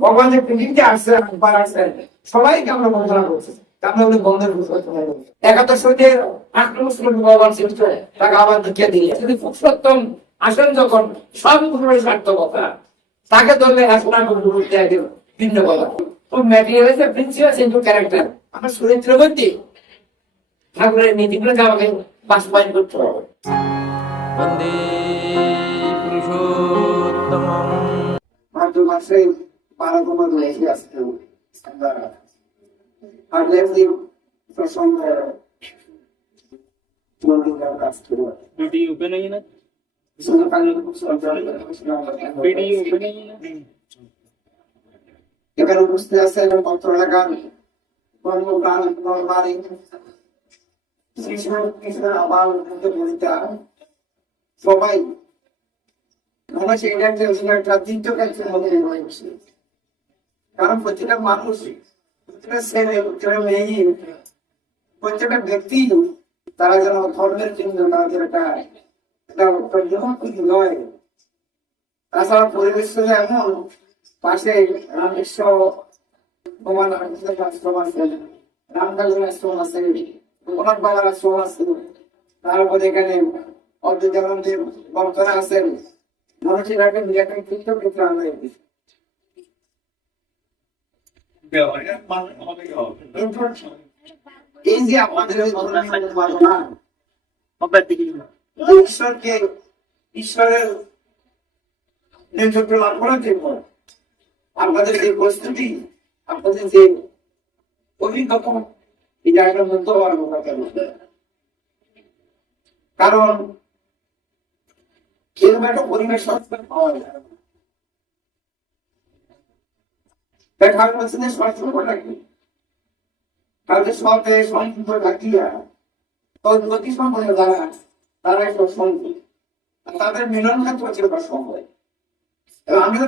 ভগবান যে পৃথিবীতে আসছে একবার আসছেন সবাইকে আমরা বন্দনা করছি। আমরা বলি বন্ধের একাত্তর শহীদের আক্রমণ ভগবান শ্রীকৃষ্ণ। তাকে আবার দেখিয়ে দিলে যদি পুরুষোত্তম আসেন যখন সব পুরুষের সার্থকতা তাকে ধরলে আসলে গুরু ত্যাগের ভিন্ন কথা। তো ম্যাটেরিয়াল প্রিন্সিপাল ক্যারেক্টার আমার চরিত্র বলতে ঠাকুরের নীতিগুলোকে আমাকে বাস্তবায়ন করতে হবে। para alguma desviação escancarada. Às vezes eu sou sombra não ligar o caso que eu Bidi open aí, né? Isso não faz nenhum Bidi open aí, né? Eu quero que mostrar se um controle da gama. Quando eu falo, não vale. Se não quiser a bala, não tem entrar. Só vai. Não vai chegar a ter o senhor, tá dito que é que você não tem mais. কারণ প্রতিটা মানুষ, প্রতিটা ছেলে, প্রতিটা মেয়ে প্রত্যেকটা ব্যক্তি, তারা যেন ধর্মের জন্য তাদের একটা নয়। তাছাড়া পরিবেশ এমন, পাশে রামেশ্ব আশ্রম আছে আছে আছে তারপরে এখানে অদ্বৈতানন্দের বক্তরা আছেন মানুষের আগে আমরা কিন্তু ওই ধর্মীয় উন্মাদনা, যে ঈশ্বরকে ঈশ্বরের নেতৃত্ব লাভ করার জন্য আপনাদের যে প্রস্তুতি আপনাদের যে অভিজ্ঞতা এই জায়গাটার মধ্যে হওয়ার কথা কারণ এরকম একটা পরিবেশ পাওয়া যায় না। তাই যারা তারা তাদের মিলন ক্ষেত্র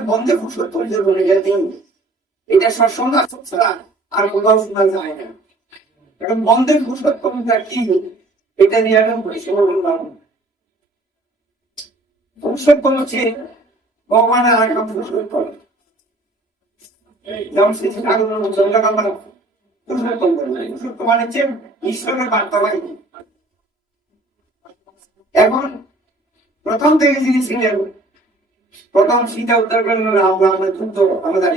বন্ধে বলে যেতে এটা সৎসঙ্গ ছাড়া আর কোথাও শোনা যায় না এখন বন্ধের কি এটা নিয়ে আমি পরিষেবা বললাম পুরুষোত্তম হচ্ছে ভগবানের আর একটা পুরুষোত্তম যেমন ঠাকুর চন্দ্রকান্ত পুরুষোত্তম বললেন মানে হচ্ছে ঈশ্বরের বার্তাবাহী এখন প্রথম থেকে যিনি ছিলেন, প্রথম সীতা উদ্ধার করলেন রাম। রামের যুদ্ধ আমরা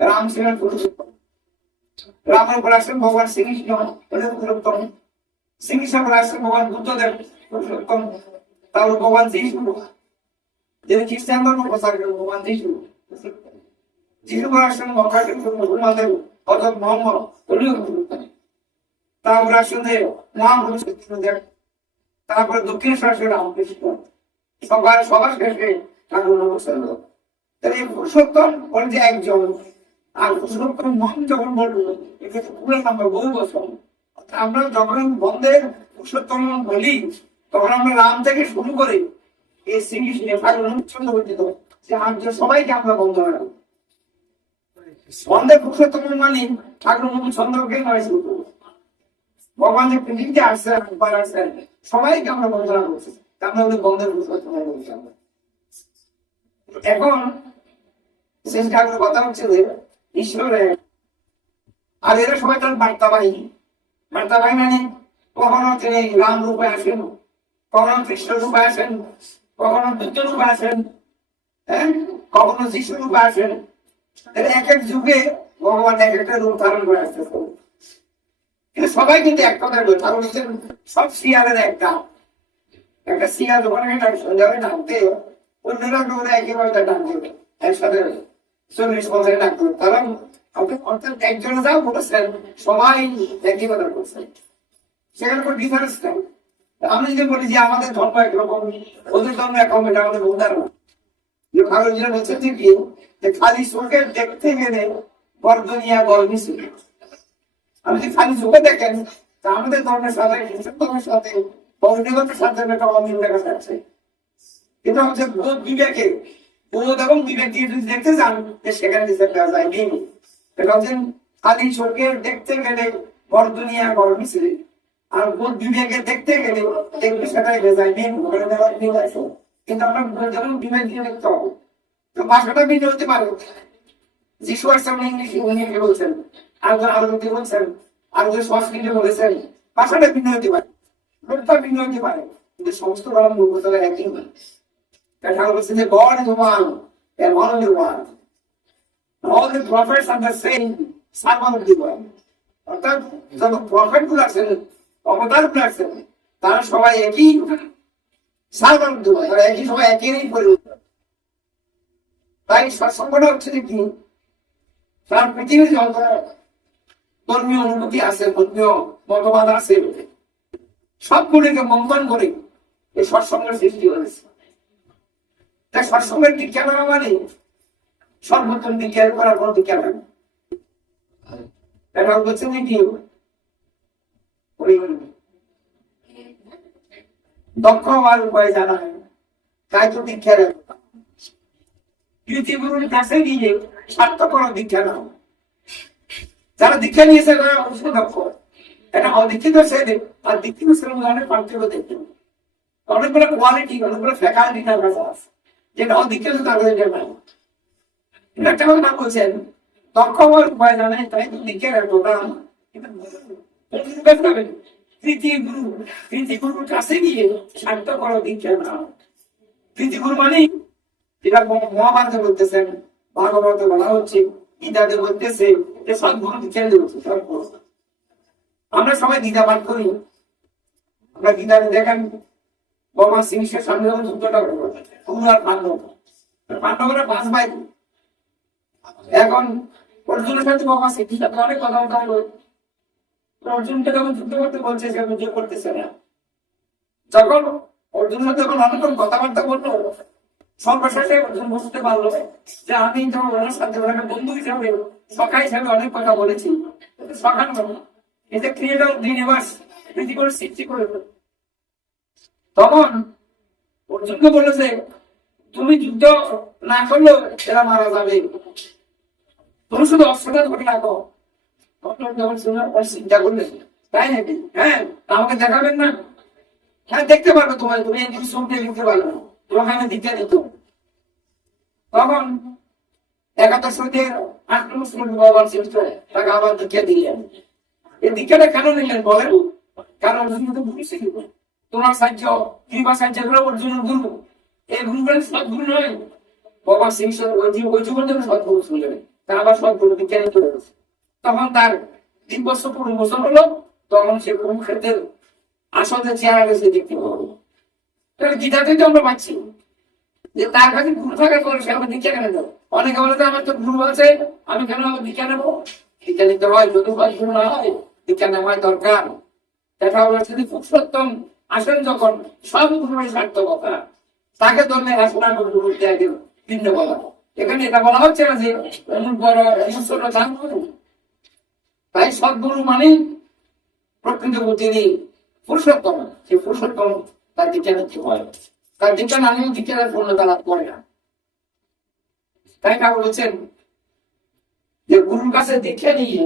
রাম ছিলেন রামের উপর আসেন ভগবান শ্রীকৃষ্ণ পুরুষোত্তম শ্রীকৃষ্ণ উপর আসেন ভগবান বুদ্ধদেব পুরুষোত্তম তারপর ভগবান যিশু। যিনি খ্রিস্টান ধর্ম প্রচার করেন, ভগবান যিশু। মক্কাকে গুরুমাদেব অর্থাৎ মোহাম্মদ হলিও পুরুষোত্তম তারপর তারপরে আসেন রামকৃষ্ণ সবার সবার নমস্কার পুরুষোত্তম বলে যে একজন, আর পুরুষোত্তম যখন নাম্বার বহু বছর। আমরা যখন বন্ধের পুরুষোত্তম বলি, তখন আমরা রাম থেকে শুরু করে এই শ্রীকৃষ্ণ ঠাকুর যে আর্য সবাইকে আমরা বন্ধ রাখব। বন্ধের পুরুষোত্তম মানে ঠাকুর অনুচ্ছন্দকে নয় শুরু করব ভগবান যে পৃথিবীতে আসছে একবার আসছেন সবাইকে আমরা বন্দনা করছি। আমরা বলি বন্ধের পুরুষোত্তম এখন শেষ ঠাকুরের কথা হচ্ছে যে, ঈশ্বরের, আর এরা সবাই তার বার্তাবাহী বার্তাবাহী মানে কখনো তিনি রাম রূপে আসেন, কখনো কৃষ্ণ রূপে আসেন, কখনো বুদ্ধ রূপে আসেন হ্যাঁ? কখনো যিশু রূপে আসেন। তাহলে এক এক যুগে ভগবান এক একটা রূপ ধারণ করে সবাই কিন্তু এক সব শিয়ালের একটা একটা শিয়াল একটা সন্ধ্যাবে ডাকতে অন্যরা কিন্তু একেবারে একসাথে চল্লিশ বছরে বলেছেন, সবাই একই কথা করছেন সেখানে কোনো ডিফারেন্স নেই। আমি যদি বলি যে আমাদের ধর্ম একরকম, ওদের ধর্ম একরকম, এটা আমাদের বোঝার না। যে ভালো যেটা বলছে ঠিকই যে খালি চোখে দেখতে গেলে বর্ধনিয়া গর্বী ছিল আপনি খালি চোখে দেখেন আমাদের ধর্মের সাথে খ্রিস্টান ধর্মের সাথে সাথে একটা অমিল দেখা যাচ্ছে কিন্তু হচ্ছে বিবেকে। বোধ এবং বিবেক দিয়ে যদি দেখতে চান যে সেখানে দেওয়া যায় নেই। এটা হচ্ছে খালি চোখে দেখতে গেলে বর্ধনিয়া গর্বী ছিল আর বোধ বিবেকে দেখতে গেলে দেখবে সেটাই নিয়ে কিন্তু আমরা এবং বিবেক দিয়ে দেখতে হবে। তো ভাষাটা ভিন্ন হতে পারে। যিশু আসছেন ইংলিশ ইংলিশে বলছেন। বলছেন বলেছেন। ভাষাটা ভিন্ন হতে পারে। রূপটা ভিন্ন হতে পারে। কিন্তু সমস্ত কথা একই নয় তাই ঠাকুর বলছেন যে, God is one and only one. All the prophets are the same servant of the world. অর্থাৎ যত প্রফেটগুলো আছেন অবতারগুলো আছেন, তারা সবাই একই সার্ভান্ট দেবো তারা একই সবাই একই পরিবর্তন তাই সৎসঙ্গটা হচ্ছে যে কি? তার পৃথিবীর যত ধর্মীয় অনুভূতি আছে, ধর্মীয় মতবাদ আছে। সবগুলিকে মঙ্গন করে এই সৎসঙ্গের সৃষ্টি হয়েছে। তাই সৎসঙ্গের দীক্ষা নেওয়া মানে? সর্বোত্তম দীক্ষা করার কোনো দীক্ষা নেই এটা বলছে যে কি? দক্ষ হওয়ার উপায় জানা। হয় তাই তো দীক্ষা নেই পৃথিবীর কাছে গিয়ে স্বার্থপর দীক্ষা নাও। যারা দীক্ষা নিয়েছে তারা অবশ্যই দক্ষ এটা অদীক্ষিত ছেলে আর দীক্ষিত ছেলে অনেক পার্থক্য দেখতে অনেকগুলো কোয়ালিটি অনেকগুলো ফ্যাকাল্টি তার কাছে আছে। যেটা অদীক্ষিত তাদের নাই একটা কথা না বলছেন দক্ষ হওয়ার উপায় জানে, তাই তো দীক্ষা রাখব না। তৃতীয় গুরু কাছে গিয়ে শান্ত করো দীক্ষা নাও। গুরু মানে যেটা মহাভারতে বলতেছেন, ভাগবত বলা হচ্ছে, গীতাতে বলতেছে আমরা সবাই গীতা পাঠ করি। আমরা গীতাতে দেখেন যখন যুদ্ধটা পাণ্ডবরা পাঁচ ভাই। এখন অর্জুনের সাথে সিংহের সাথে অনেক কথা বলতে হলো অর্জুনকে যখন যুদ্ধ করতে বলছে, সে যুদ্ধ করতেছে না। যখন অর্জুনের সাথে যখন অনেকক্ষণ কথাবার্তা বলল বুঝতে পারল যে আমি বন্ধু হিসাবে হিসাবে অনেক কথা বলেছি। এটা ক্রিয়েটর ইউনিভার্স সৃষ্টি করে তখন অর্জুনকে বলেছে তুমি যুদ্ধ না করলেও এরা মারা যাবে। তুমি শুধু অস্ত্রটা ধরে রাখো। চিন্তা করলেন, তাই নাকি? হ্যাঁ আমাকে দেখাবেন না? হ্যাঁ দেখতে পারবে তোমার তুমি জিনিস শুনতে লিখতে পারবে না তোমাকে আমি দিতে দিত। তখন একাদশ হতে আক্রমণ শুরু বাবার তাকে আবার দীক্ষা দিলেন। এই দীক্ষাটা কেন নিলেন বলেন? কারণ অর্জুন তো বুঝেছে কি তোমার সাহায্য, কৃপা সাহায্য করে অর্জুনের গুরু। এই গুরুগুলো সদ্গুরু নয়। বাবা সিং ওই জীবন থেকে সদ্গুরু শুনলেন তার আবার সদ্গুরু দীক্ষা নিতে তখন তার তিন বছর, পনেরো বছর হলো। তখন সে ক্ষেত্রের আসলে চেহারা সে দেখতে পাবো তাহলে গীতাতে তো আমরা পাচ্ছি যে তার কাছে গুরু থাকার সে আমার দীক্ষা কেন দেবো অনেকে বলে যে আমার তো গুরু আছে, আমি কেন আমার দীক্ষা নেব? দীক্ষা নিতে হয় গুরু না হয়, দীক্ষা দরকার। দেখা হলো পুরুষোত্তম আসেন যখন, সব গুরুর তাকে ধরলে ভিন্ন বলা। এখানে এটা বলা হচ্ছে না যে অমুক বড় তা তাই সদ্গুরু মানে প্রকৃত তিনি পুরুষোত্তম। সেই পুরুষোত্তম তার দীক্ষা নিতে হয় তার না নিয়ে দীক্ষার পূর্ণতা লাভ করে না তাই ঠাকুর বলছেন যে গুরুর কাছে দীক্ষা নিয়ে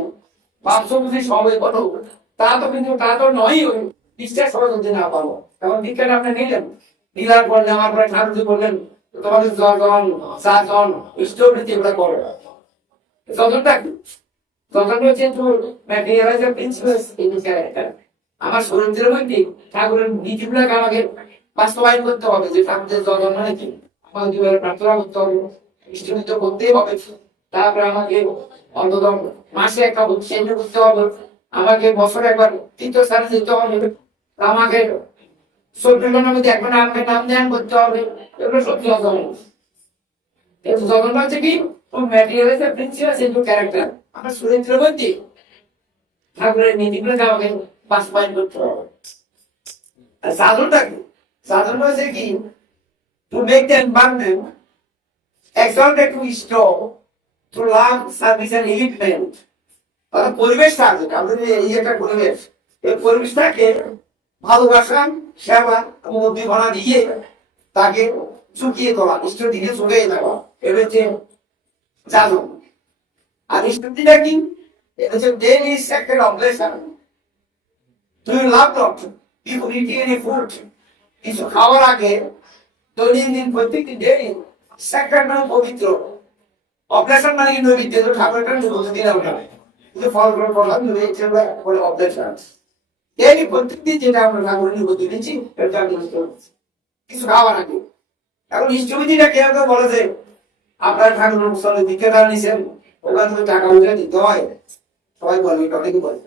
বাস্তবুদ্ধি সবাই করো তা তো কিন্তু তা তো নয়, ওই বিশ্বাস করে যদি না পাবো তখন দীক্ষাটা আপনি নিলেন নিলার পর নেওয়ার পরে ঠাকুরজি বললেন তোমাদের যজন চারজন ইষ্টবৃত্তি এগুলো করো যতটা তখন হচ্ছে ম্যাটেরিয়ালাইজার প্রিন্সিপাল ইন ক্যারেক্টার আমার শরীরের মধ্যে ঠাকুরের নীতিগুলোকে আমাকে বাস্তবায়ন করতে হবে, যে ঠাকুরের যজন মানে কি? প্রার্থনা করতে হবে ইষ্টমিত করতেই হবে। তারপরে আমাকে অন্তত মাসে একটা উৎসাহিত করতে হবে। আমাকে বছরে একবার তৃতীয় স্থানে যেতে হবে। আমাকে জনের মধ্যে একবার আমাকে নাম ধ্যান করতে হবে। এগুলো সত্যি যজন কিন্তু যখন হচ্ছে কি? ও ম্যাটেরিয়ালাইজার প্রিন্সিপাল কিন্তু ক্যারেক্টার আমার সুরেন্দ্র মধ্যে ঠাকুরের নীতিগুলোকে আমাকে বাস্তবায়ন করতে হবে। সাধনটা কি সাধন হচ্ছে কি? To make the environment exalted to restore to love, service and enlightenment. অর্থাৎ আমাদের এই একটা পরিবেশ এই পরিবেশটাকে ভালোবাসা সেবা উদ্দীপনা দিয়ে তাকে চুকিয়ে তোলা ইষ্টের দিকে চুকিয়ে দেওয়া এটা হচ্ছে আর ইষ্টদিটা কি? এটা হচ্ছে ডেইলি সেক্রেট অবলেশন তুমি love not before eating food কিছু খাওয়ার আগে দৈনন্দিন প্রত্যেকটি ডেইলি সেক্রেট মানে পবিত্র অপারেশন মানে কিন্তু বিদ্যুৎ ঠাকুরটা নিবন্ধ দিলাম না। কিন্তু ফল গ্রহণ করলাম বলে অপারেশন এই প্রত্যেকদিন যেটা আমরা ঠাকুরের নিবন্ধ দিচ্ছি এটা। কিছু খাওয়া নাকি এখন ইষ্টবিধিটা কেউ কেউ বলে যে, আপনার ঠাকুর মুসলে দিকে না নিছেন, ওখান থেকে টাকা উঠে দিতে হয়। সবাই বলে অনেকে বলে।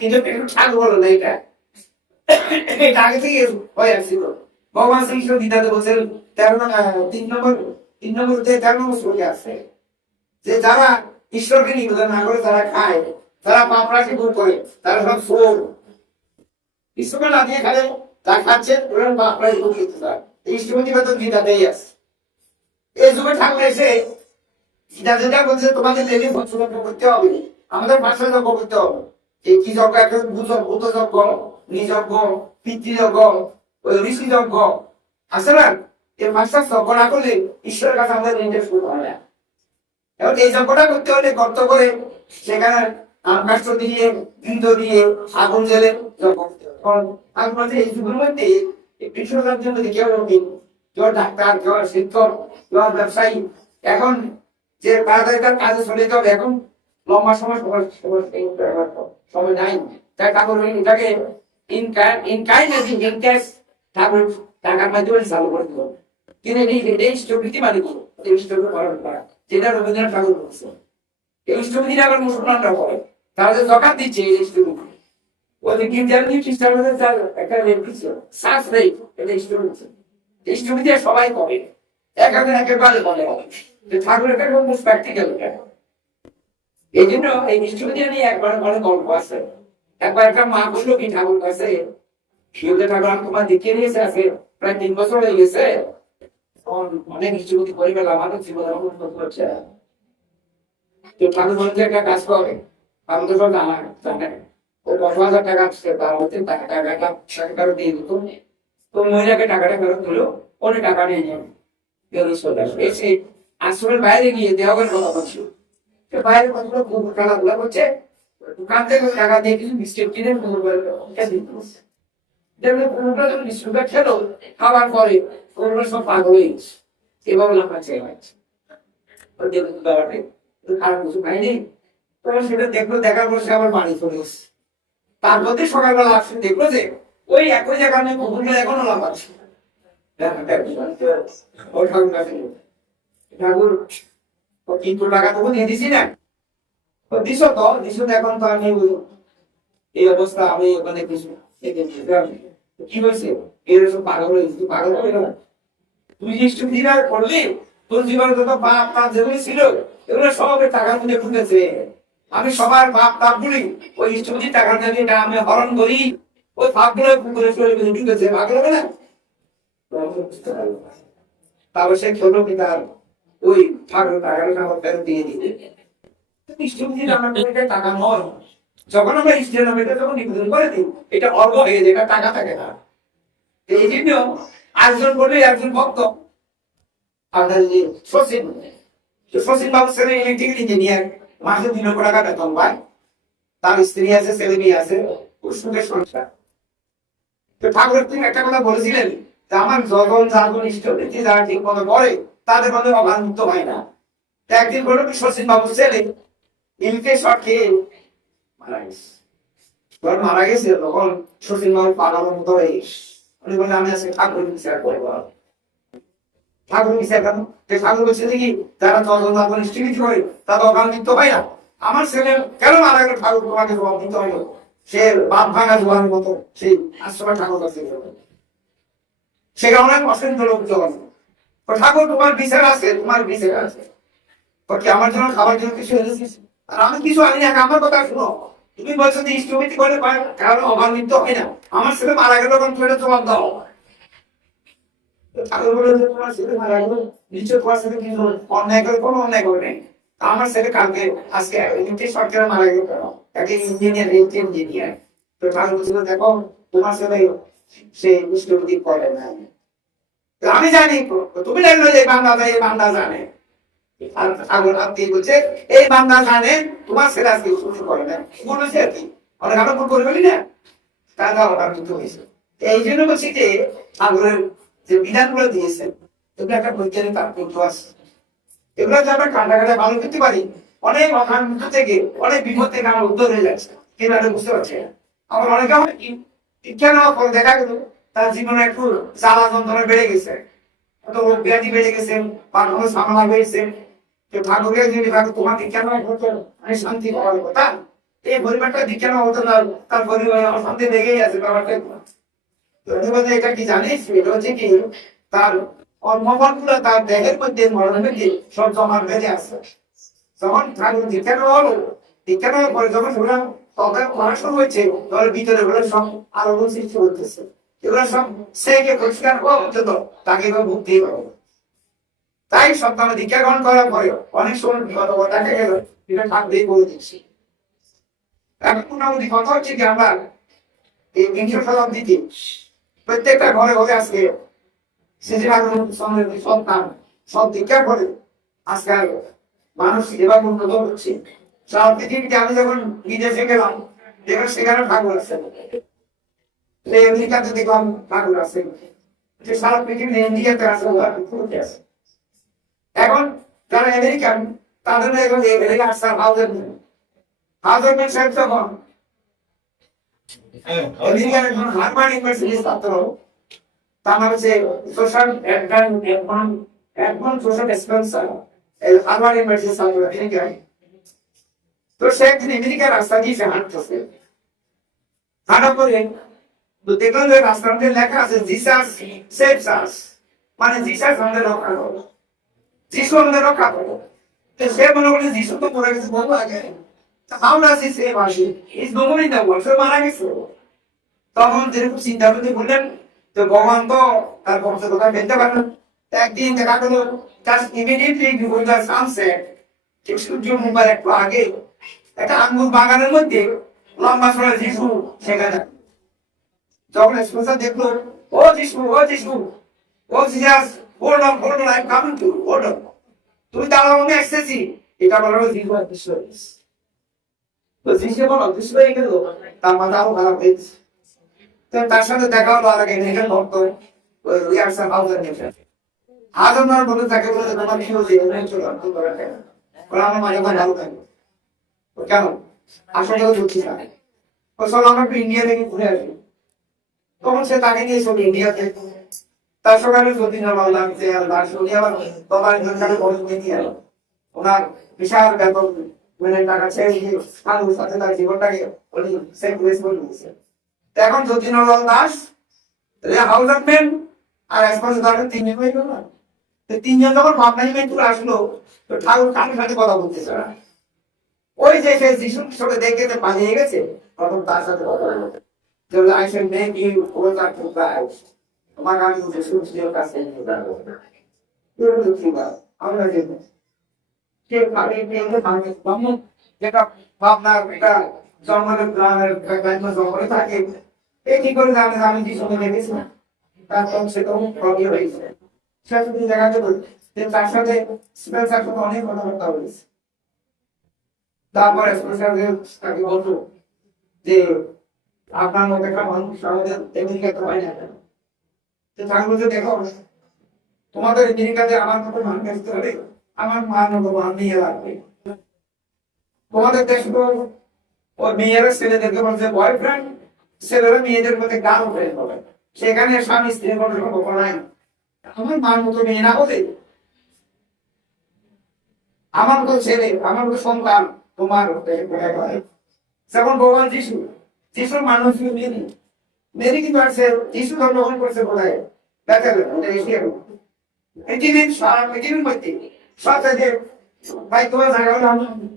কিন্তু ঠাকুর এটা। এই যেটা বলছে তোমাদের করতে হবে। আমাদের ভাষা যজ্ঞ করতে হবে। এই কি যজ্ঞ একটা ভূত যজ্ঞ নিযজ্ঞ পিতৃযজ্ঞ ওই ঋষি যজ্ঞ আছে না? এই ভাষা যজ্ঞ না করলে ঈশ্বরের কাছে আমাদের নির্দেশ করতে হয় না। এখন এই যজ্ঞটা করতে হলে গর্ত করে সেখানে আম দিয়ে, বৃন্দ দিয়ে, আগুন জ্বেলে যজ্ঞ করতে হবে। এই যুগের মধ্যে এই কৃষ্ণতার জন্য কেউ নেই, কেউ ডাক্তার, কেউ শিক্ষক, কেউ ব্যবসায়ী, এখন যে তার কাজে চলে যেতে হবে এখন লম্বা সময় সময় সময় নাই। তাই ঠাকুর এটাকে ঠাকুর টাকার মাধ্যমে চালু করে দিল। কিন্তু এই এই মানে যেটা রবীন্দ্রনাথ ঠাকুর বলছে। আবার মুসলমানরা করে তারা যে জকাত দিচ্ছে এই স্থবিতি ওদের গির্জার খ্রিস্টান তার একটা রেট দিচ্ছে। এটা স্থবিতি সবাই করে। এক একজন একেবারে যে ঠাকুরের একটা প্র্যাকটিক্যাল এই জন্য এই নিয়ে একবার গল্প আছে। একবার একটা মা কি ঠাকুর কাছে? ঠাকুর আমি তোমার দেখিয়ে দিয়েছে আছে প্রায় তিন বছর হয়ে গেছে। অনেক করে গেলাম করতে হচ্ছে। তো ঠাকুর একটা কাজ করে আমি তো জানা, জানে। ও দশ হাজার টাকা আসছে, তার টাকাটা টাকাটা দিয়ে দিত। তো মহিলাকে টাকাটা ফেরত দিল ওরে টাকা নিয়ে চলে আসবে এসে আশ্রমের বাইরে গিয়ে দেওয়ার কথা বলছিল। বাইরে কতগুলো খুব টাকাগুলো করছে, দোকান থেকে টাকা দিয়ে কিছু বিস্কিট কিনে পুকুর করে ওকে দিতে দেখবে পুকুরটা যখন বিস্কুটটা খেলো, খাবার পরে পুকুরটা সব পাগল হয়ে গেছে। এভাবে লাফাচ্ছে দেখুন ব্যাপারটা খারাপ কিছু খাইনি তখন সেটা দেখল, দেখার পর সে আবার বাড়ি চলে এসছে তারপর দিয়ে সকালবেলা আসলে দেখল যে ওই একই জায়গায় নেই পুকুরটা এখনও লাফাচ্ছে। ঠাকুর ঠাকুর কিন্তু টাকা তবু দিছি না। তো দিছ তো দিছ তো এখন তো আমি এই অবস্থা আমি ওখানে কিছু কি হয়েছে? পাগল হয়ে গেছে, তুই পাগল হয়ে তুই স্টুডিরা করলি তোর জীবনে পাপ তাপ যেগুলো ছিল এগুলো সব টাকার মধ্যে ঢুকেছে। আমি সবার পাপ তাপ গুলি ওই স্টুডি টাকার এটা আমি হরণ করি ওই পাপগুলো পুকুরে চলে ঢুকেছে পাগল হবে না? তারপর সে খেলো কি তার? ওই ঠাকুর আমার ফেরত দিয়ে বলে একজন যে শচীন বাবু ইঞ্জিনিয়ার তার স্ত্রী আছে, ছেলে মেয়ে আছে। সংসার। তো ঠাকুরের তিনি একটা কথা বলেছিলেন যে, আমার যখন যাজন ইষ্ট যারা ঠিক মতো করে তাদের মধ্যে অভাব মুক্ত হয় না। একদিন বলল কি শচীন বাবু ছেলে ইলকে শট খেয়ে মারা গেছে। মারা গেছে? তখন শচীন বাবু পালানোর মতো হয়ে উনি বললেন, আমি আজকে ঠাকুর বিচার করব। ঠাকুর করে তারা হয় না। আমার ছেলে কেন মারা ঠাকুর সে বাপ ভাঙা মতো ঠাকুর জবাব তো ঠাকুর, তোমার বিচার আছে, তোমার বিচার আছে। আমার জন্য খাবার জন্য কিছু আর আমি কিছু আনি আমার কথা শুনো। তুমি বলছো যে করে কারণ অভাবিত হয় না। আমার ছেলে মারা গেল, তখন জবাব দাও। অন্যায় করে, কোনো অন্যায় করে আমার ছেলে কালকে, আজকে সরকারে মারা গেল, কেন? ইঞ্জিনিয়ার ইঞ্জিনিয়ার তো বলছিল, দেখো, তোমার ছেলে সে ইষ্টমিতি করে না আমি জানি, তুমি জানো যে বাংলা এই বাংলা জানে। আর আপনি বলছে, এই বান্দা জানে, তোমার ছেলে আজকে শুরু করে না বলেছে আর কি অনেক আমরা ভুল করে ফেলি না? তারা ওটা কিন্তু হয়েছে। এই জন্য বলছি যে ঠাকুরের যে বিধানগুলো দিয়েছেন তুমি একটা বৈজ্ঞানিক তাৎপর্য আছে। এগুলো যে আমরা কাটা কাটা ভালো করতে পারি, অনেক অকান্ত থেকে, অনেক বিপদ থেকে আমরা উদ্ধার হয়ে যাচ্ছে। কিন্তু এটা বুঝতে পারছি আমার অনেকে শিক্ষা নেওয়ার পরে দেখা গেল তার জীবনে একটু জ্বালা যন্ত্রণা বেড়ে গেছে। বেড়ে গেছে শান্তি পরিবারটা তার পরিবার আছে এটা কি জানিস? তার কর্মফলগুলো তার দেহের মধ্যে সব জমা বেঁধে আছে। যখন ঠাকুর দীক্ষা হলো পরে যখন তখন শুরু হয়েছে। ভিতরে সব আরও সৃষ্টি করতেছে এগুলো সব সেকে পরিষ্কার পর্যন্ত তাকে এবার পারব তাই সন্তান দীক্ষা গ্রহণ করার পরে অনেক সময় বিগত দেখা গেল, এটা ঠাকুরই বলে দিচ্ছি মোটামুটি কথা হচ্ছে কি আমরা এই বিংশ শতাব্দীতে প্রত্যেকটা ঘরে ঘরে আজকে ঠাকুর সন্তান, সব দীক্ষা করে আজকাল মানুষ এবার উন্নত হচ্ছে। সারা পৃথিবীতে আমি যখন বিদেশে গেলাম, দেখলাম সেখানে ঠাকুর আছে। এই আমেরিকাতে দেখলাম ঠাকুর আছে সারা পৃথিবীতে ইন্ডিয়াতে আছে আছে। এখন যারা আমেরিকান তাদের এখন আমেরিকা আসছে হাউজার হাউজার সাহেব যখন আমেরিকার একজন হারভার্ড ইউনিভার্সিটির ছাত্র তার নাম হচ্ছে সোশ্যাল অ্যাডভান অ্যাডভান সোশ্যাল স্পেন্সার এই হারভার্ড ইউনিভার্সিটির ছাত্র আমেরিকায় তো সে একদিন আমেরিকার রাস্তা দিয়ে সে হাঁটতেছে। হাঁটার পরে তো দেখলাম যে রাস্তার মধ্যে লেখা আছে জিসাস সেভস আস মানে জিসাস আমাদের রক্ষা করো। যিশু আমাদের রক্ষা করো। তো সে মনে করে যিশু তো মরে গেছে বহু আগে। তখন খুব চিন্তা করতে বললেন, তো ভগবান তো তার বংশ কথা বেঁধতে পারলেন একদিন দেখা গেল জাস্ট সূর্য একটু আগে। একটা আঙ্গুর বাগানের মধ্যে লম্বা সরা যিশু সেখানে যখন স্পেশাল দেখল। ও যিশু ও যিশু ও Jesus hold on hold on I coming to hold on তুমি দাঁড়াও, আমি আসতেছি। এটা বলার অদৃশ্য হয়ে গেছে। তো যিশু যখন অদৃশ্য হয়ে গেল? তার মাথা আরও খারাপ হয়েছে তো তার সাথে দেখা হলো আর আগে নিজের ভক্ত বার বলে তাকে বলে তোমার কি হয়েছে? আর করে বলে আমার মাঝে মাঝে কেন? আসলে ও একটু ইন্ডিয়া থেকে ঘুরে আসি। তখন সে তাকে নিয়ে চলো ইন্ডিয়াতে। তার সকালে যদি না ভালো লাগছে আর তার শুনি আবার তোমার এখানকার বড় নিয়ে এলো ওনার বিশাল বেতন মানে টাকা ছেড়ে দিয়ে সাথে তার জীবনটাকে দিয়েছে এখন দাস হাউজারম্যান আর একমাস ধরে তিনজন হয়ে গেল তিনজন যখন ভাবনা আসলো, তো ঠাকুর কানের সাথে কথা বলতেছে না। ওই যে সে যিশুর সাথে দেখে পালিয়ে গেছে, তখন তার সাথে কথা বলল যে I shall make you well up to Christ তোমাকে আমি যিশুর কাছে নিয়ে যাব আমরা যে যে ভাবে যেটা ভাবনা এটা জন্মের গ্রামের গ্রাম্য জঙ্গলে থাকে এই কি করে জানে আমি যিশুকে দেখেছি না তারপর সে তো প্রবলেম হয়েছে সে যদি দেখা গেল যে তার সাথে স্পেন্সার সাথে অনেক কথাবার্তা হয়েছে তারপর স্পেন্সার তাকে বলতো যে আপনার মতো একটা মানুষ আমাদের হয় না তো দেখো তোমাদের আমার মতো আসতে হলে আমার মান মতো মান নিয়ে লাগবে। তোমাদের ছেলেদেরকে বলছে বয়ফ্রেন্ড ছেলেরা মেয়েদের মধ্যে গান হবে সেখানে স্বামী স্ত্রীর কোনো সম্পর্ক নাই। আমার মার মতো মেয়ে না হলে? আমার মতো ছেলে, আমার মতো সন্তান তোমার হতে যেমন ভগবান যিশু যিশুর মানুষ মেরি মেরি কিন্তু আসছে যিশু জন্মগ্রহণ করছে কোথায় বেতাল এশিয়ার পৃথিবীর সারা পৃথিবীর মধ্যে সবচেয়ে তোমার জায়গা হলো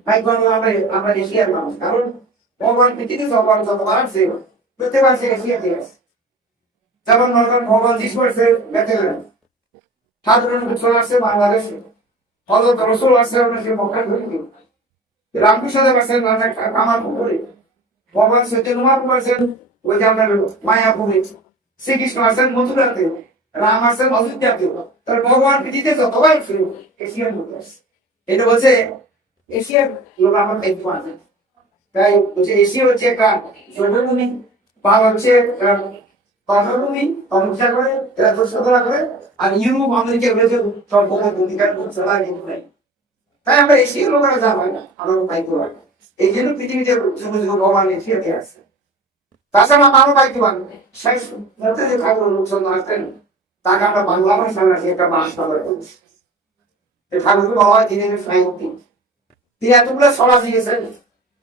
ভাই আমরা আমরা এশিয়ার মানুষ। কারণ ভগবান পৃথিবী ভগবান যতবার আসছে প্রত্যেকবার সে এশিয়াতে আসে যেমন মনে করেন ভগবান যিশু আসছে বেতাল ঠাকুরের চলে আসছে বাংলাদেশে। হজরত রসুল আসছে, আমরা সে মক্কা ধরে রামকৃষ্ণ দেব আসছেন কামার পুকুরে। ভগবান সৈতন্য মহাপ্রভু আসছেন ওই যে আপনার মায়াপুরে। শ্রীকৃষ্ণ আসছেন মথুরাতে, রাম আসছেন অযোধ্যাতে। তার ভগবান পৃথিবীতে যতবার ছিল এশিয়ার মধ্যে আসছে এটা বলছে, এশিয়ার লোক আমার দায়িত্ব আছে। তাই বলছে, এশিয়া হচ্ছে একটা সর্বভূমি ভাগ হচ্ছে কর্মভূমি অহিংসা করে, এরা দুঃসাধনা করে, আর ইউরোপ আমেরিকা হয়েছে সর্বভূমি ভূমিকা চালায় তাই আমরা এশিয়ার লোকেরা যা হয় না আমরা পাইতে পারি এই জন্য পৃথিবীতে যুগ যুগ ভগবান এশিয়াতে আছে তাছাড়া আমরা পারি শেষ মধ্যে যে ঠাকুর লোকজন আসতেন তাকে আমরা বাংলা ভাষা রাখি একটা ভাষা করে ঠাকুরকে বলা হয় দিনের সাহিত্যিক তিনি এতগুলো সরা দিয়েছেন,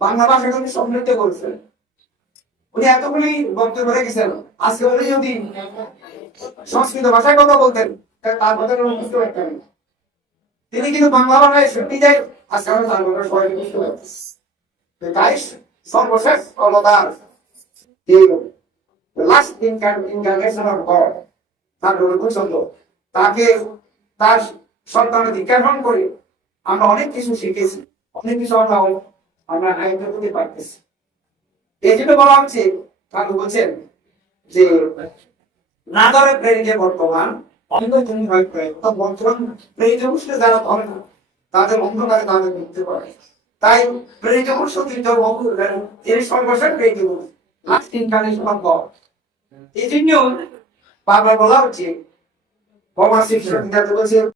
বাংলা ভাষাকে উনি সমৃদ্ধ করেছেন। উনি এতগুলি বক্তব্য রেখেছেন, আজকে উনি যদি সংস্কৃত ভাষায় কথা বলতেন তার কথা কোনো বুঝতে পারতেন না। তিনি কিন্তু বাংলা ভাষায় শুনতে যাই, আজকে আমরা তার কথা সবাই বুঝতে পারতেছি। শিখেছি অনেক কিছু আমরা আমরা আয়ত্ত পারতেছি এই জন্য বলা হচ্ছে ঠাকুর বলছেন যে না ধরে প্রেরিতে বর্তমান অন্ধ তুমি হয় বর্তমান প্রেরিত পুরুষকে যারা ধরে তাদের অন্ধকারে তাদের মৃত্যু করে তাই প্রেরিত পুরুষ কিন্তু তিনি সর্বশেষ প্রেরিত পুরুষ ইনকারনেশন অফ গড এই জন্য বারবার বলা হচ্ছে গীতাতে বলছে